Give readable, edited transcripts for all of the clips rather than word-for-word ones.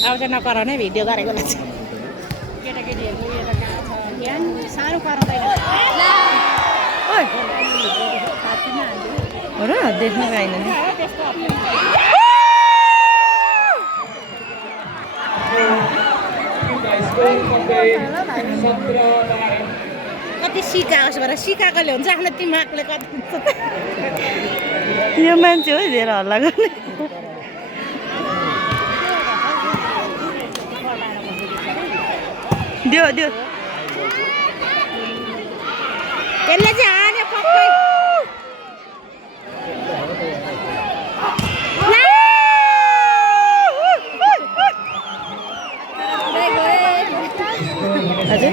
अब चाहिँ नकराउने भिडियो गरेको लाग्छ केटाकेटीहरू उयो त कहाँ छ बिहान साह्रो कराउँदैन हो र देख्नु पाइन नि कति सिकाओस् भएर सिकाएकोले हुन्छ आफ्नो दिमागले कति यो मान्छे हो धेरै हल्ला गर्ने दियो दियो त्यसले चाहिँ हान्यो पक्कै हजुर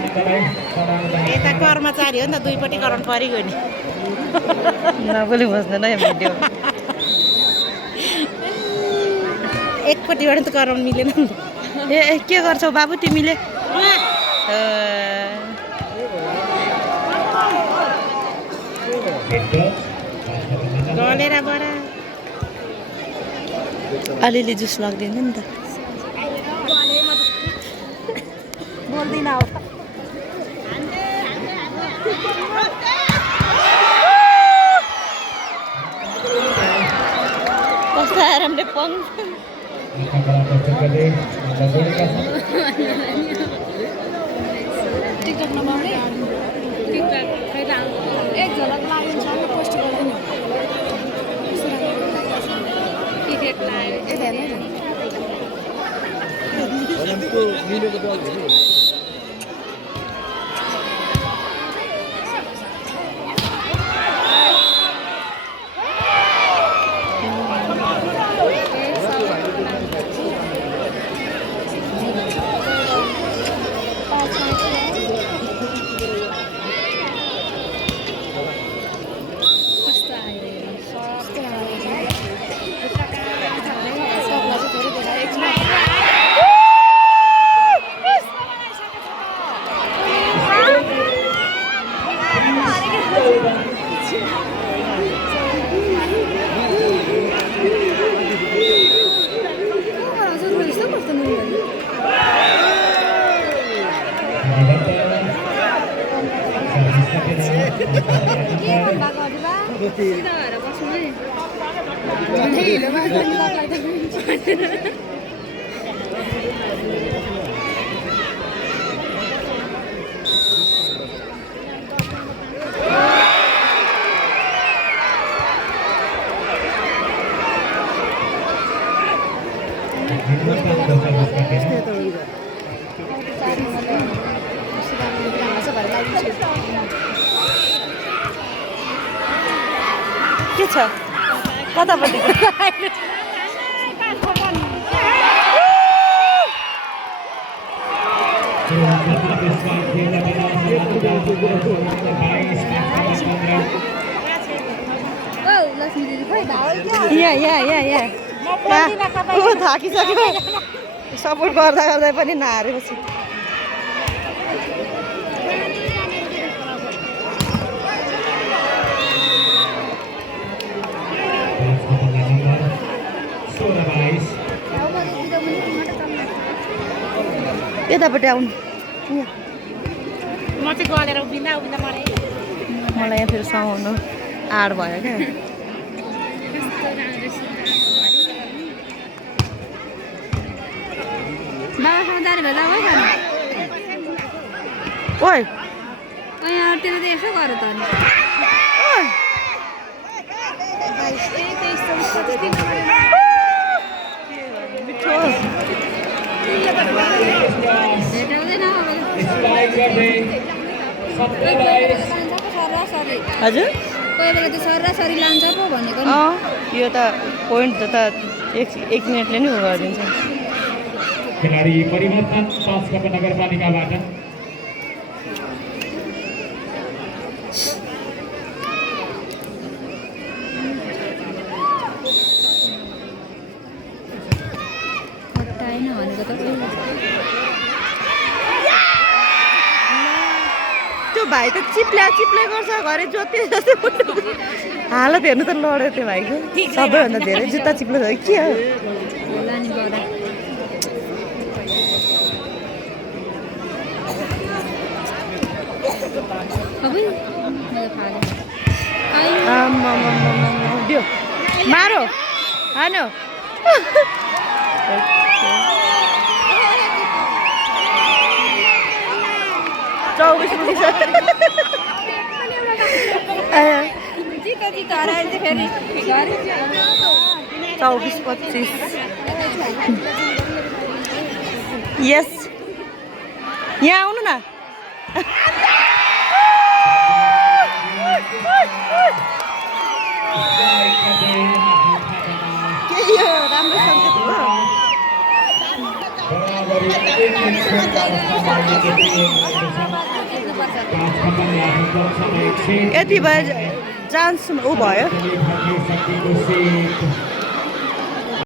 यता कर्मचारी हो नि त दुईपट्टि कराउनु परिगयो नि नबोली बस्दैन यो भिडियो एकपट्टिबाट त कराउनु मिलेन नि त ए के गर्छौ बाबु तिमीले गलेर बडा अलिअलि जुस लाग्दैन नि त बोल्दिन अब कस्तो आरामले पङ टिकटक नपाउने टिकटक एक झलक लाग्यो भने पोस्ट गर्दैन टिकट लाग्यो के छ कतापट्टि यहाँ थाकिसक्यो सपोर्ट गर्दा गर्दै पनि नहारेपछि यतापट्टि आउनु म चाहिँ गलेर उभिँदा उभिँदा मलाई यहाँ फेरि सुहाउनु आड भयो क्या ओइ त्यसले त यसो गर त मिठो हजुर कोही बेला त सरासरी लान्छ पो भनेको यो त पोइन्ट त एक मिनटले नै गरिदिन्छ खेलाडी परिवर्तन पाँचकपा नगरपालिकाबाट भाइ त चिप्ल्या गर्छ घरे जोते जस्तै हालत हेर्नु त लड्यो त्यो भाइको सबैभन्दा धेरै जुत्ता चिप्लो छ के हो दियो मारो हानो 24 रुपियाँ चिता हराएर चाहिँ फेरि 24-25 यस यहाँ आउनु न के यो राम्रो सङ्केत हो यति भए चान्स ऊ भयो